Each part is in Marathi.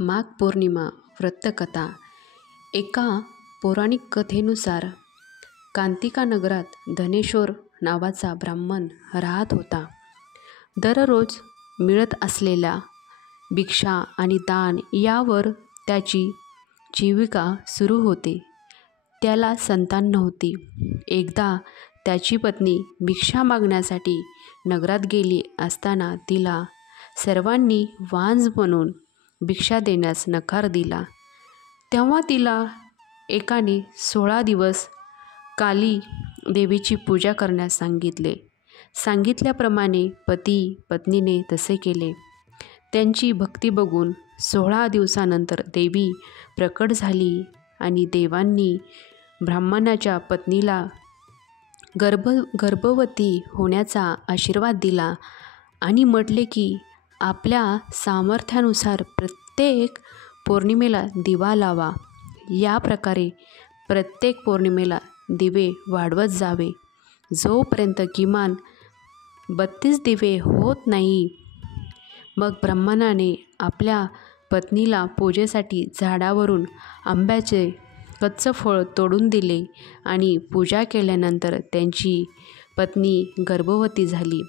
माघ पौर्णिमा व्रतकथा. एका पौराणिक कथेनुसार कांतिका नगरात धनेश्वर नावाचा ब्राह्मण राहत होता. दररोज मिळत असलेल्या भिक्षा आणि दान यावर त्याची जीविका सुरू होते. त्याला संतान नव्हती. एकदा त्याची पत्नी भिक्षा मागण्यासाठी नगरात गेली असताना तिला सर्वांनी वांझ म्हणून भिक्षा देण्यास नकार दिला. तेव्हा तिला एकाने 16 दिवस काली देवीची पूजा करण्यास सांगितले. सांगितल्याप्रमाणे पती पत्नीने तसे केले. त्यांची भक्ती बघून 16 दिवसानंतर देवी प्रकट झाली आणि देवांनी ब्राह्मणाच्या पत्नीला गर्भवती होण्याचा आशीर्वाद दिला आणि म्हटले की आपल्या सामर्थ्यानुसार प्रत्येक पौर्णिमेला दिवा लावा. या प्रकारे प्रत्येक पौर्णिमेला दिवे वाढवत जावे. जोपर्यंत किमान 32 दिवे होत नाही. मग ब्राह्मणाने आपल्या पत्नीला पूजेसाठी झाडावरून आंब्याचे कच्चं फळ तोडून दिले आणि पूजा केल्यानंतर त्यांची पत्नी गर्भवती झाली.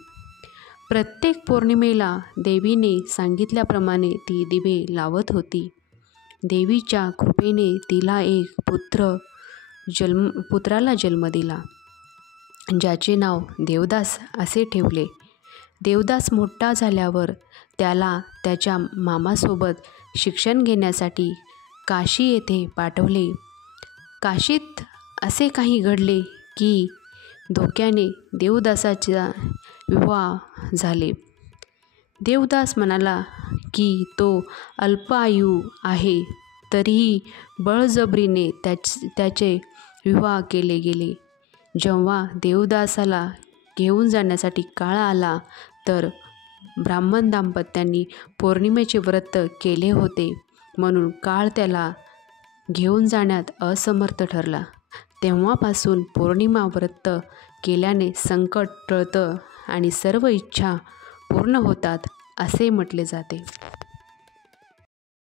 प्रत्येक पौर्णिमेला देवीने सांगितल्याप्रमाणे ती दिवे लावत होती. देवीच्या कृपेने तिला एक पुत्राला जन्म दिला, ज्याचे नाव देवदास असे ठेवले. देवदास मोठा झाल्यावर त्याला त्याच्या मामासोबत शिक्षण घेण्यासाठी काशी येथे पाठवले. काशीत असे काही घडले की धोक्याने देवदासाचा विवाह झाले. देवदास म्हणाला की तो अल्प आयु आहे, तरीही बळजबरीने त्याचे विवाह केले गेले. जेव्हा देवदासाला घेऊन जाण्यासाठी काळ आला तर ब्राह्मण दाम्पत्यांनी पौर्णिमेचे व्रत केले होते, म्हणून काळ त्याला घेऊन जाण्यात असमर्थ ठरला. तेव्हापासून पौर्णिमा व्रत केल्याने संकट टळतं आणि सर्व इच्छा पूर्ण होतात असे म्हटले जाते.